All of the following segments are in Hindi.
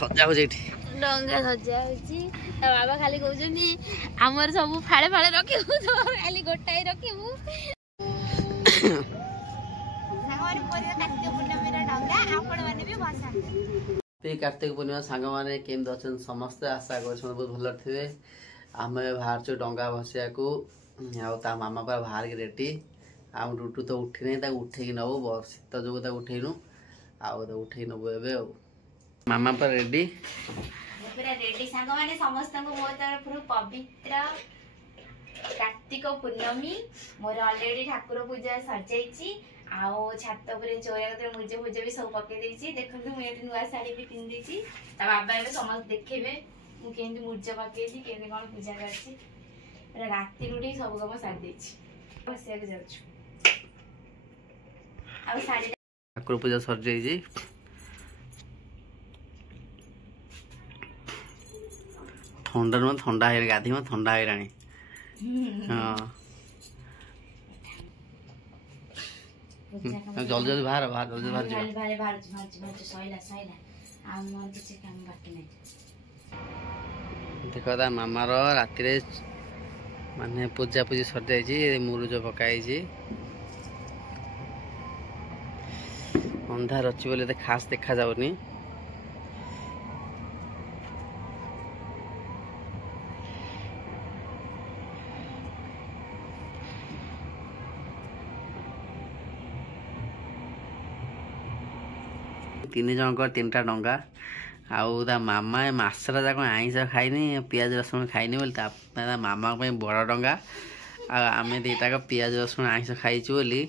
सजा हो डंगा सजा होची बाबा खाली कहउछनी हमर सब फाळे फाळे रखिबू तो खाली गोटाई रखिबू सागवान परिया कार्तिक पूर्णिमा रा डंगा आपण माने भी भसा कार्तिक पूर्णिमा सांग माने केम दछन समस्त आशा करछन बहुत भल थिबे आमे बाहर छ डंगा भसिया को आ ता मामा पर बाहर के रेडी आ डुटू तो उठी नै ता उठे कि नबो बस तो जो ता उठेनु आ तो उठे नबो एबे मामा पर रेडी पूरा रेडी सांग माने समस्त को मो तरफ पवित्र कार्तिक पूर्णमी मोर ऑलरेडी ठाकुर पूजा सरजाइछि आओ छात ଉପରେ ଚୋରା କତରେ ମୁଜେ ମୁଜେ ବି ସବୁ ପକେଇ ଦେଇଛି ଦେଖନ୍ତୁ ମୁଁ ଏଠି ନୂଆ ଶାଢ଼ୀ ବି ପିନ୍ଧି ଦେଇଛି ତା ବାବା ଏବେ ସମସ୍ତେ ଦେଖିବେ ମୁଁ କେମିତି ମୁଜେ ପକେଇଛି କେମିତି କ'ଣ ପୂଜା କରିଛି ପୁରା ରାତିରୁ ଉଠି ସବୁ କାମ ସାରି ଦେଇଛି ବସିବାକୁ ଯାଉଛୁ ଆଉ ଶାଢ଼ୀ ଠାକୁର ପୂଜା ସରଯାଇଛି ठंडा नु ठंडा है गाधी में ठंडा है रानी हां जल्दी जल्दी बाहर बाहर जल्दी बाहर बाहर सैला आ मोर किसी काम बाकी नहीं देखो ता मामा रो राति रे माने पूजा पूजी सर जाई छी मुरुज पकाई छी अंधार अछि बोले ते खास देखा जाउनी तीन जन को तीन टा डंगा आउ ता मामा मासरा जाक आइंस खाइनी पियाज रसुण खाइनी बोली ता मामा पे बड़ डंगा आमे दुटा को पियाज रसुण आइंस खाइछु बोली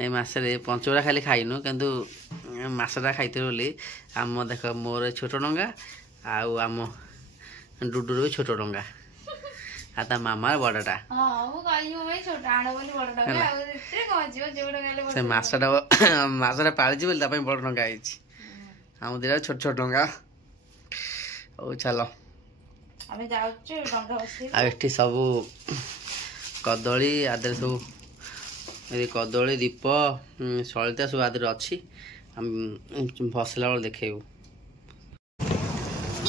ए मासरे पंचोरा खाली खाइनु किंतु मासरा खाइते बोली आम देख मोर छोट डंगा आउ आम डुडुर भी छोट डंगा आ ता मामा बड़टा हां वो कहियो भाई छोट आड़ बोली बड़ डंगा आ एते कहजियो जेवड गाले से मासरा पाळजी बोली ता पे बड़ डंगा आइछि हम दिरा छोट छोट डंगा ओ चलो हमें जाउछु डंगा बसी आ एठी सब कदली आदर सब ए कदली दीप सलिता सब आदर अछि हम फसला वाला देखेबू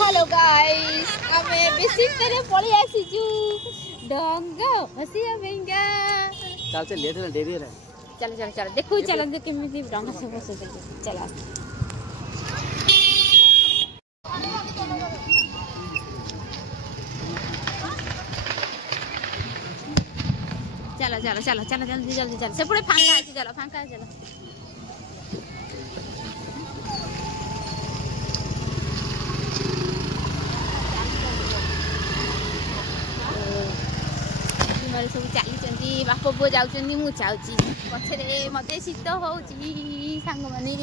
हेलो गाइस हमें विजिट करे पड़ी आसी छु डंगा हसिया बेंगा चल चल ले देरी रे चल चल चल देखो चल केमिति डंगा सब बसे चला चलो चलो चलो चलो जल्दी जल्दी चलो से पूरे फांका है चलो फांका है चलो मारे सब चली चंदी बाप बो जाउ चंदी मु चाउची पछरे मते शीत होउची सांग माने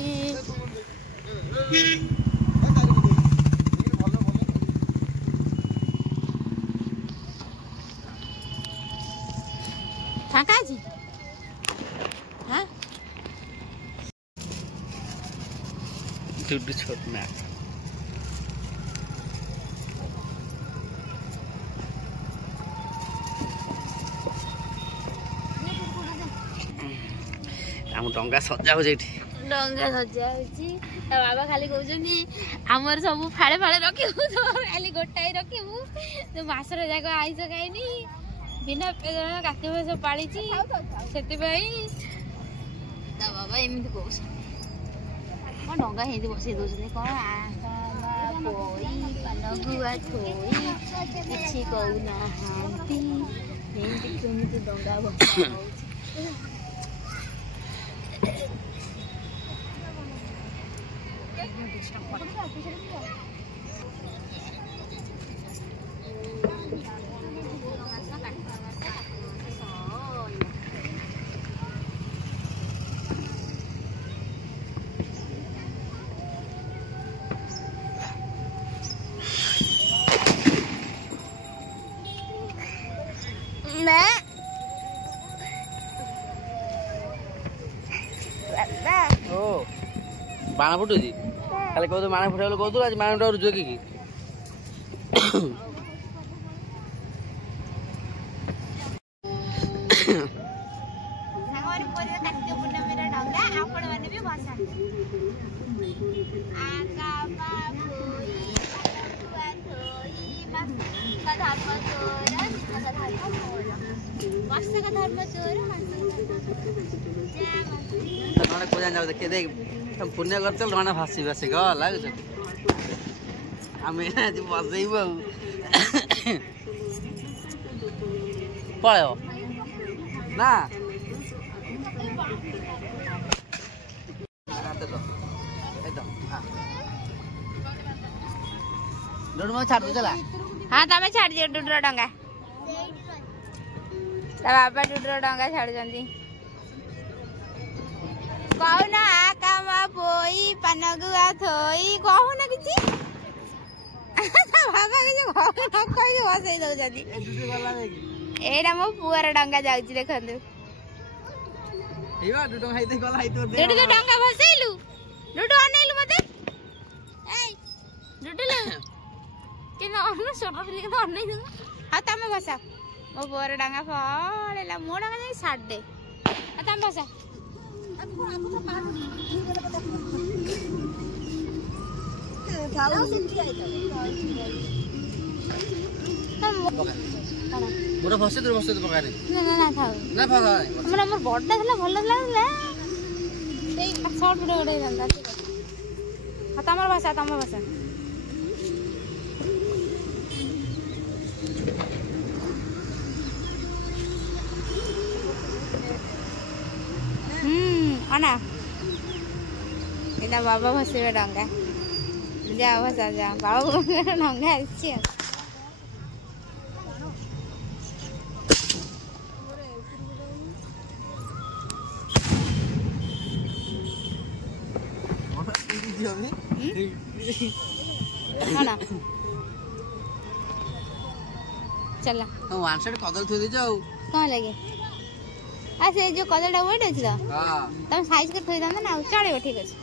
फांका जी हां टुटू छोट ना हम डंगा सजा हो जेठी डंगा सजा होची ता बाबा खाली कहउछनी हमर सब फाळे फाळे रखिबू तो खाली गोटाई रखिबू तो मासर जाको आइस खाइनी बिना काती भस पाली से बाबा एमती कौश कौन डंगा हिंदी बसई दौरान कौन गुआ थोई कि कहना केमी डंगा बसा बाण फुटुची खाली कहू बाण फुटा कहू आज बाण फुटा जोगी की डंगा आपण माने भी भसा देखिए देख तुम पुण्य कर चल ढाणा भासी भासी गल लागुछ आमे आज बजेइबो पळ्यो ना डुडु म छाड़ चला हां तमे छाड़ दियो डुडुर डंगा ता बाबा डुडुर डंगा छाड़ जंदी कहना कामा पोई पानगुआ थोई कहना किछि बाबा के कहना कहि बसै दउ जदी ए डुडु गला देखि एडा मो पुअर डंगा जाउची देखंदु हेवा डुडु हाइते गला हाइतो दे डुडु डंगा बसैलु डुडु अनेलु मते ए डुडु के न अनु छोटो पिली के अनै दु आ तमे बसा मो पुअर डंगा फळेला मो डंगा जाई छाड़ दे आ तमे बसा मोर फसे तो पका रे ना थाउ ना पका हमर बड्डा थला भल लागला ए शॉर्ट वीडियो गडे जंदा ठीक है तमर भाषा अना इदा बाबा भसेबे डंगा जा भसा जा बाबा डंगा आछि ना चला तो वन साइड कदल थोई दे जाऊ कहां लगे आ से जो कदलटा वेट अछि त हां तुम साइज के थोई दम ना चलेबो ठीक अछि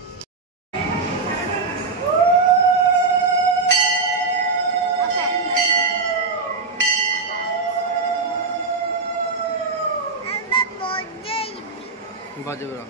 बजेबो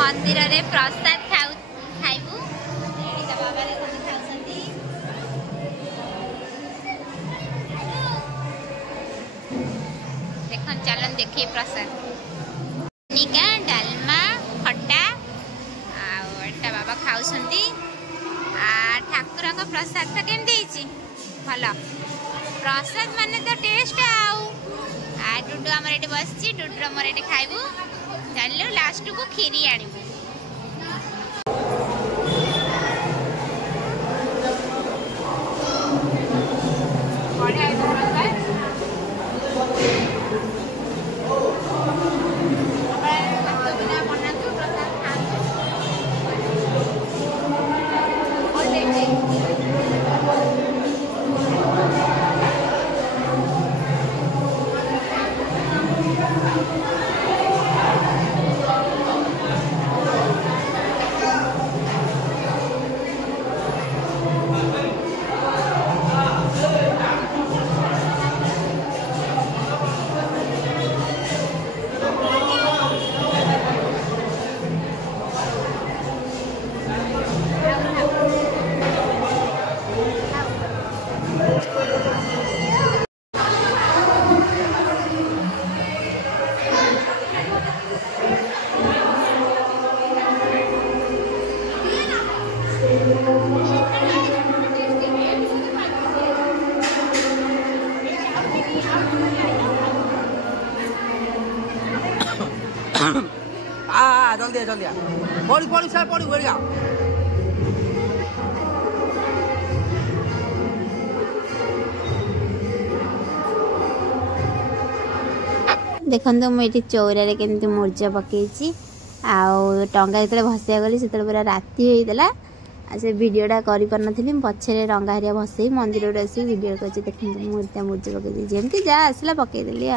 मंदिर रे प्रसाद खाइबू बाबा खाऊंगी देख चलन देखिए प्रसाद निका डालमा खट्टा आटा बाबा खाऊंगी ठाकुर का प्रसाद तो केमती भल प्रसाद माने तो टेस्ट आ डुडू आमर ये बस डुडूर मोर ये खाइबू चलो लास्ट को खीरी आनिबू जल्दी पड़ी पड़ी सर पड़ी बढ़िया देखो मुझे चौरारे केमती मुर्जा पकई टंगा जो भसैया गली से पूरा राति होता से भिडटा कर पछरे रंगा हरिया भसई मंदिर आस भिडियो कर देखते मुर्जा मुर्जा पकई जमी जहाँ आसला पकईदेली